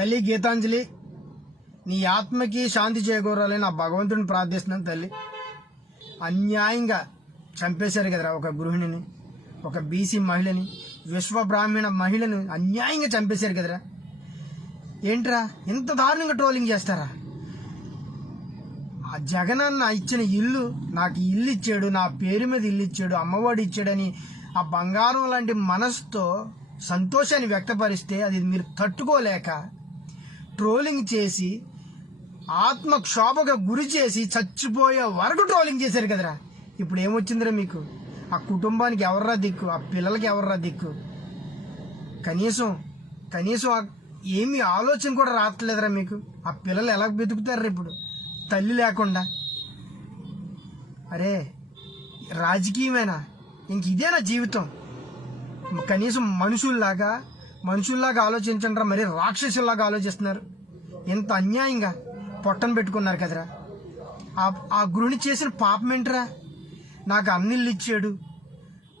తల్లి గీతాంజలి నీ ఆత్మకి శాంతి చేకూరాలని నా భగవంతుడిని ప్రార్థిస్తున్నాను తల్లి. అన్యాయంగా చంపేశారు కదరా ఒక గృహిణిని ఒక బీసీ మహిళని విశ్వ బ్రాహ్మణ మహిళను అన్యాయంగా చంపేశారు కదరా. ఏంట్రా ఇంత దారుణంగా ట్రోలింగ్ చేస్తారా? ఆ జగనన్న ఇచ్చిన ఇల్లు నాకు ఇల్లు ఇచ్చాడు నా పేరు మీద ఇల్లు ఇచ్చాడు అమ్మఒడి ఇచ్చాడని ఆ బంగారం లాంటి మనసుతో సంతోషాన్ని వ్యక్తపరిస్తే అది మీరు తట్టుకోలేక ట్రోలింగ్ చేసి ఆత్మ క్షోభకు గురి చేసి చచ్చిపోయే వరకు ట్రోలింగ్ చేశారు కదరా. ఇప్పుడు ఏమొచ్చిందిరా మీకు? ఆ కుటుంబానికి ఎవర్రా దిక్కు? ఆ పిల్లలకి ఎవర్రా దిక్కు? కనీసం కనీసం ఏమి ఆలోచన కూడా రావట్లేదురా మీకు? ఆ పిల్లలు ఎలా బతుకుతారు ఇప్పుడు? తల్లి లేకుండా. అరే రాజకీయమేనా? ఇంక ఇదేనా జీవితం? కనీసం మనుషుల్లాగా మనుషుల్లాగా ఆలోచించండి మరి రాక్షసుల్లాగా ఆలోచిస్తున్నారు. ఎంత అన్యాయంగా పొట్టను పెట్టుకున్నారు కదరా. ఆ గృహిణి చేసిన పాపం ఏంటరా? నాకు అన్నిళ్ళు ఇచ్చాడు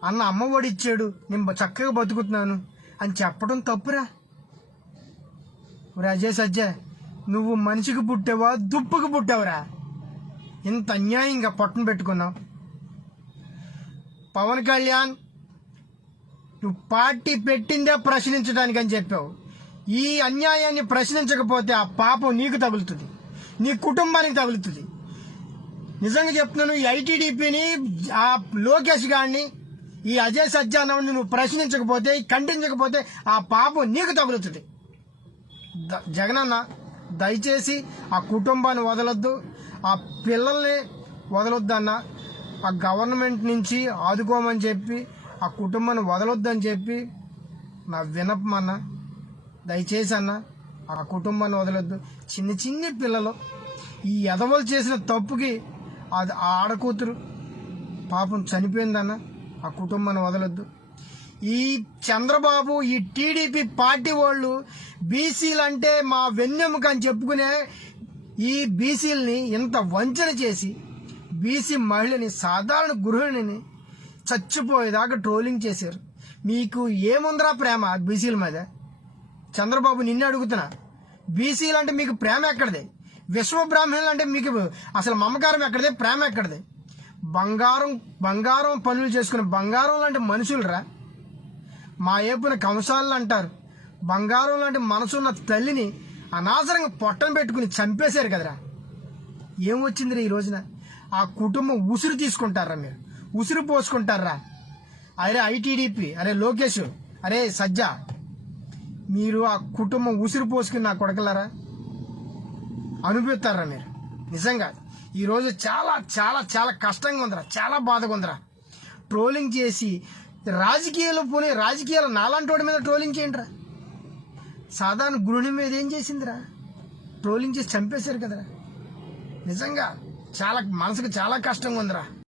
అన్న అమ్మఒడి ఇచ్చాడు నేను చక్కగా బతుకుతున్నాను అని చెప్పడం తప్పురా. అజయ్ సజ్జయ్ నువ్వు మనిషికి పుట్టావా దుప్పుకి పుట్టావురా? ఇంత అన్యాయంగా పొట్టను పెట్టుకున్నావు. పవన్ కళ్యాణ్ నువ్వు పార్టీ పెట్టిందే ప్రశ్నించడానికి అని చెప్పావు. ఈ అన్యాయాన్ని ప్రశ్నించకపోతే ఆ పాపం నీకు తగులుతుంది. నీ కుటుంబానికి తగులుతుంది. నిజంగా చెప్తున్నాను ఈ ఐటీడీపీని ఆ లోకేష్ గారిని ఈ అజయ్ సజ్జానవ్ని నువ్వు ప్రశ్నించకపోతే ఖండించకపోతే ఆ పాపం నీకు తగులుతుంది. జగనన్న దయచేసి ఆ కుటుంబాన్ని వదలొద్దు. ఆ పిల్లల్ని వదలొద్దన్న ఆ గవర్నమెంట్ నుంచి ఆదుకోమని చెప్పి ఆ కుటుంబాన్ని వదలొద్దని చెప్పి నా వినపమన్న దయచేసి అన్న ఆ కుటుంబాన్ని వదలొద్దు. చిన్న చిన్న పిల్లలు ఈ ఎదవలు చేసిన తప్పుకి అది ఆ ఆడకూతురు పాపం చనిపోయిందన్న ఆ కుటుంబాన్ని వదలొద్దు. ఈ చంద్రబాబు ఈ టీడీపీ పార్టీ వాళ్ళు బీసీలు అంటే మా వెన్నెముక అని చెప్పుకునే ఈ బీసీలని ఇంత వంచన చేసి బీసీ మహిళని సాధారణ గృహిణిని చచ్చిపోయేదాకా ట్రోలింగ్ చేశారు. మీకు ఏముందిరా ప్రేమ బీసీల మీద? చంద్రబాబు నిన్నే అడుగుతున్నా. బీసీలు అంటే మీకు ప్రేమ ఎక్కడిది? విశ్వ బ్రాహ్మణులు అంటే మీకు అసలు మమకారం ఎక్కడిది? ప్రేమ ఎక్కడిది? బంగారం బంగారం పనులు చేసుకునే బంగారం లాంటి మనుషులరా. మా ఏపున కంసాలు అంటారు. బంగారం లాంటి మనసున్న తల్లిని అనాసరంగా పొట్టను పెట్టుకుని చంపేశారు కదరా. ఏమొచ్చిందిరా ఈ రోజున? ఆ కుటుంబం ఉసురు తీసుకుంటారా మీరు? ఉసిరు పోసుకుంటారా? అరే ఐటీడీపీ అరే లోకేష్. అరే సజ్జా. మీరు ఆ కుటుంబం ఉసిరు పోసుకుని నా కొడకలరా? అనుభవిస్తారా మీరు? నిజంగా. ఈరోజు చాలా చాలా చాలా కష్టంగా ఉందిరా. చాలా బాధగా ఉందిరా. ట్రోలింగ్ చేసి రాజకీయాలు పోనీ రాజకీయాలు నాలాంటి మీద ట్రోలింగ్ చేయండిరా. సాధారణ గృహిణి మీద ఏం చేసిందిరా? ట్రోలింగ్ చేసి చంపేశారు కదరా. నిజంగా చాలా మనసుకు చాలా కష్టంగా ఉందిరా.